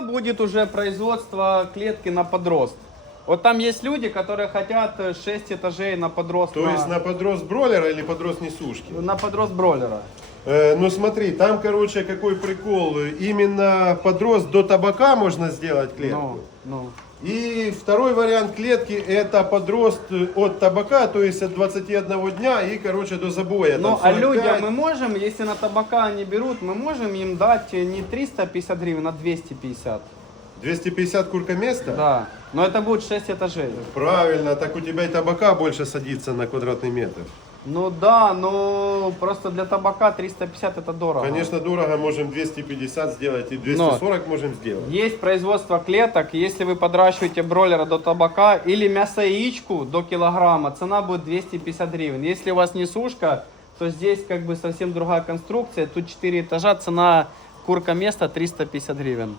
будет уже производство клетки на подрост. Вот там есть люди, которые хотят 6 этажей на подрост. То есть на подрост бройлера или подрост несушки? на подрост бройлера. Э, ну смотри, там, короче, какой прикол. Именно подрост до табака можно сделать клетку. Ну, ну. И второй вариант клетки это подрост от табака, то есть от 21 дня и, короче, до забоя. Ну, а 45. людям мы можем, если на табака они берут, мы можем им дать не 350 гривен, а 250. 250 курка места? Да. Но это будет 6 этажей. Правильно, так у тебя и табака больше садится на квадратный метр. Ну да, ну просто для табака 350 это дорого. Конечно, дорого, можем 250 сделать и 240 можем сделать. Есть производство клеток, если вы подращиваете бройлера до табака или мясо яичку до килограмма, цена будет 250 гривен. Если у вас не сушка, то здесь как бы совсем другая конструкция, тут 4 этажа, цена курка места 350 гривен.